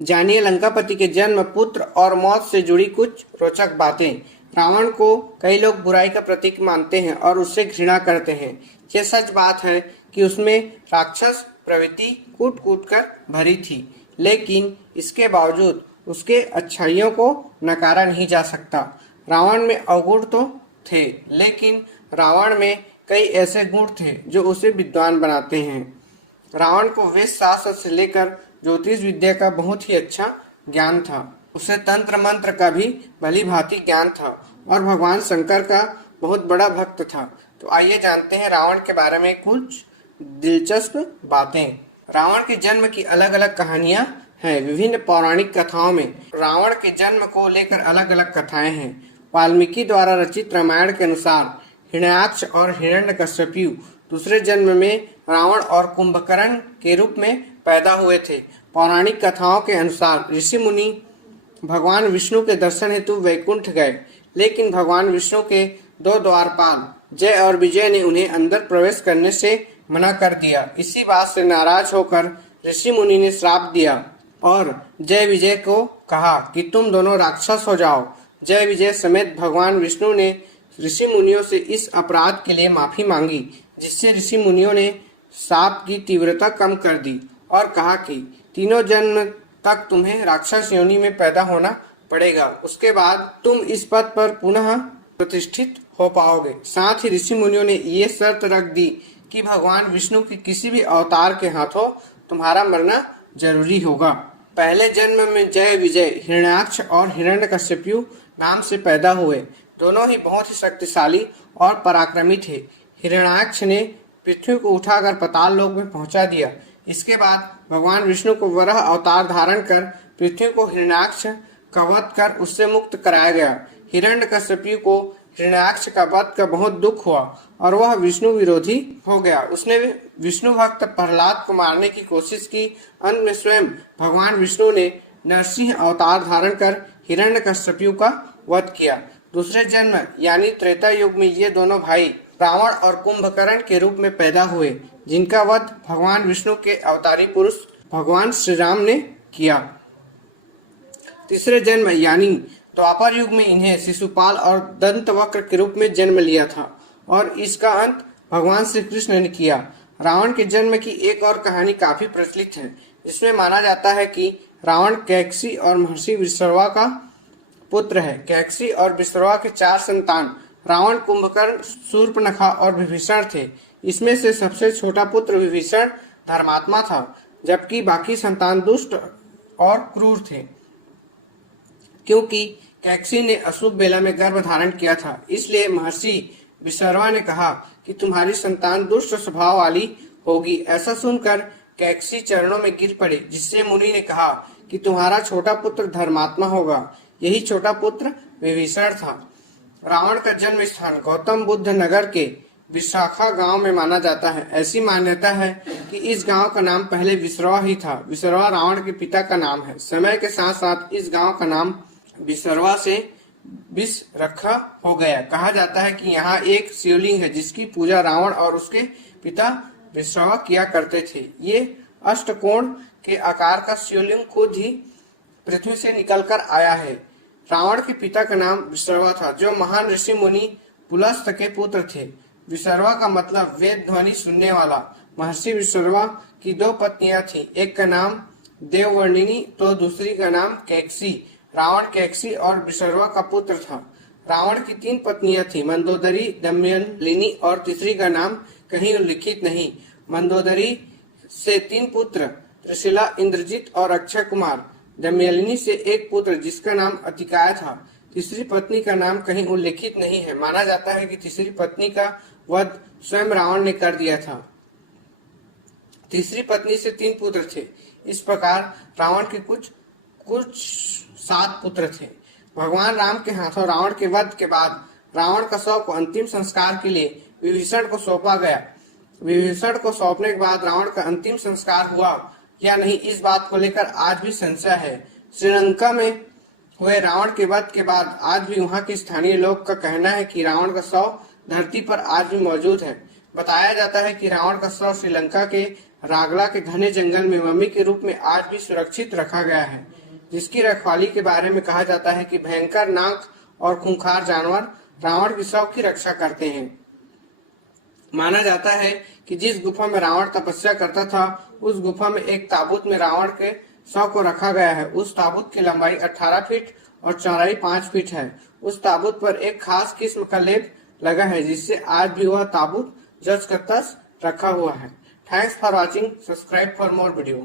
जानिए लंकापति के जन्म, पुत्र और मौत से जुड़ी कुछ रोचक बातें। रावण को कई लोग बुराई का प्रतीक मानते हैं और उससे घृणा करते हैं। ये सच बात है कि उसमें राक्षस प्रवृत्ति कूट कूट कर भरी थी, लेकिन इसके बावजूद उसके अच्छाइयों को नकारा नहीं जा सकता। रावण में अवगुण तो थे, लेकिन रावण में कई ऐसे गुण थे जो उसे विद्वान बनाते हैं। रावण को वेद शास्त्र से लेकर ज्योतिष विद्या का बहुत ही अच्छा ज्ञान था। उसे तंत्र मंत्र का भी भली भांति ज्ञान था और भगवान शंकर का बहुत बड़ा भक्त था। तो आइए जानते हैं रावण के बारे में कुछ दिलचस्प बातें। रावण के जन्म की अलग अलग कहानियां हैं। विभिन्न पौराणिक कथाओं में रावण के जन्म को लेकर अलग अलग कथाएं हैं। वाल्मीकि द्वारा रचित रामायण के अनुसार हिरण्याक्ष और हिरण्यकश्यपु दूसरे जन्म में रावण और कुंभकर्ण के रूप में पैदा हुए थे। पौराणिक कथाओं के अनुसार ऋषि मुनि भगवान विष्णु के दर्शन हेतु वैकुंठ गए, लेकिन भगवान विष्णु के दो द्वारपाल जय और विजय ने उन्हें अंदर प्रवेश करने से मना कर दिया। इसी बात से नाराज होकर ऋषि मुनि ने श्राप दिया और जय विजय को कहा कि तुम दोनों राक्षस हो जाओ। जय विजय समेत भगवान विष्णु ने ऋषि मुनियों से इस अपराध के लिए माफी मांगी, जिससे ऋषि मुनियों ने शाप की तीव्रता कम कर दी और कहा कि तीनों जन्म तक तुम्हें राक्षस योनि में पैदा होना पड़ेगा, उसके बाद तुम इस पद पर पुनः प्रतिष्ठित हो पाओगे। साथ ही ऋषि मुनियों ने ये शर्त रख दी कि भगवान विष्णु के किसी भी अवतार के हाथों तुम्हारा मरना जरूरी होगा। पहले जन्म में जय विजय हिरण्याक्ष और हिरण्यकश्यपु नाम से पैदा हुए। दोनों ही बहुत ही शक्तिशाली और पराक्रमी थे। हिरण्याक्ष ने पृथ्वी को उठाकर पाताल लोक में पहुंचा दिया। इसके बाद भगवान विष्णु को वराह अवतार धारण कर पृथ्वी को हिरण्याक्ष का वध कर उससे मुक्त कराया गया। हिरण्यकश्यपु को हिरण्याक्ष का वध का बहुत दुख हुआ और वह विष्णु विरोधी हो गया। उसने विष्णु भक्त प्रहलाद को मारने की कोशिश की। अंत में स्वयं भगवान विष्णु ने नरसिंह अवतार धारण कर हिरण्यकश्यपु का वध किया। दूसरे जन्म यानी त्रेता युग में ये दोनों भाई रावण और कुंभकर्ण के रूप में पैदा हुए, जिनका वध भगवान विष्णु के अवतारी पुरुष भगवान श्री राम ने किया। तीसरे जन्म यानी द्वापर युग में इन्हें शिशुपाल और दंतवक्र के रूप में जन्म लिया था और इसका अंत भगवान श्री कृष्ण ने किया। रावण के जन्म की एक और कहानी काफी प्रचलित है, जिसमें माना जाता है कि रावण कैकसी और महर्षि विश्रवा का पुत्र है। कैकसी और विश्रवा के 4 संतान रावण, कुंभकर्ण, शूर्पणखा और विभीषण थे। इसमें से सबसे छोटा पुत्र विभीषण धर्मात्मा था, जबकि बाकी संतान दुष्ट और क्रूर थे। क्योंकि कैकसी ने अशुभ बेला में गर्भ धारण किया था, इसलिए महर्षि विश्रवा ने कहा कि तुम्हारी संतान दुष्ट स्वभाव वाली होगी। ऐसा सुनकर कैकसी चरणों में गिर पड़े, जिससे मुनि ने कहा कि तुम्हारा छोटा पुत्र धर्मात्मा होगा। यही छोटा पुत्र विभीषण था। रावण का जन्म स्थान गौतम बुद्ध नगर के विशाखा गांव में माना जाता है। ऐसी मान्यता है कि इस गांव का नाम पहले विश्रवा ही था। विश्रवा रावण के पिता का नाम है। समय के साथ साथ इस गांव का नाम विश्रवा से विषरखा हो गया। कहा जाता है कि यहाँ एक शिवलिंग है, जिसकी पूजा रावण और उसके पिता विश्रवा किया करते थे। ये अष्टकोण के आकार का शिवलिंग खुद ही पृथ्वी से निकलकर आया है। रावण के पिता का नाम विश्रवा था, जो महान ऋषि मुनि पुलस्त्य के पुत्र थे। विश्रवा का मतलब वेद ध्वनि सुनने वाला। महर्षि विश्रवा की 2 पत्नियां थीं। एक का नाम देववर्णिनी तो दूसरी का नाम कैकसी। रावण कैकसी और विश्रवा का पुत्र था। रावण की 3 पत्नियां थीं, मंदोदरी, दमयंतिनी और तीसरी का नाम कहीं उल्लिखित नहीं। मंदोदरी से 3 पुत्र त्रिशिला, इंद्रजीत और अक्षय कुमार। दमयंतिनी से एक पुत्र जिसका नाम अतिकाय था। तीसरी पत्नी का नाम कहीं उल्लेखित नहीं है। माना जाता है कि तीसरी पत्नी का वध स्वयं रावण ने कर दिया था। तीसरी पत्नी से 3 पुत्र थे। इस प्रकार रावण के कुछ 7 पुत्र थे। भगवान राम के हाथों रावण के वध के बाद रावण का शव को अंतिम संस्कार के लिए विभीषण को सौंपा गया। विभीषण को सौंपने के बाद रावण का अंतिम संस्कार हुआ या नहीं, इस बात को लेकर आज भी संशय है। श्रीलंका में हुए रावण के वध के बाद आज भी वहां के स्थानीय लोग का कहना है कि रावण का शव धरती पर आज भी मौजूद है। बताया जाता है कि रावण का शव श्रीलंका के रागला के घने जंगल में मम्मी के रूप में आज भी सुरक्षित रखा गया है, जिसकी रखवाली के बारे में कहा जाता है कि भयंकर नाग और खूंखार जानवर रावण के शव की रक्षा करते हैं। माना जाता है कि जिस गुफा में रावण तपस्या करता था, उस गुफा में एक ताबूत में रावण के शव को रखा गया है। उस ताबूत की लंबाई 18 फीट और चौड़ाई 5 फीट है। उस ताबूत पर एक खास किस्म का लेप लगा है, जिससे आज भी वह ताबूत जस का तस रखा हुआ है। Thanks for watching. Subscribe for more video.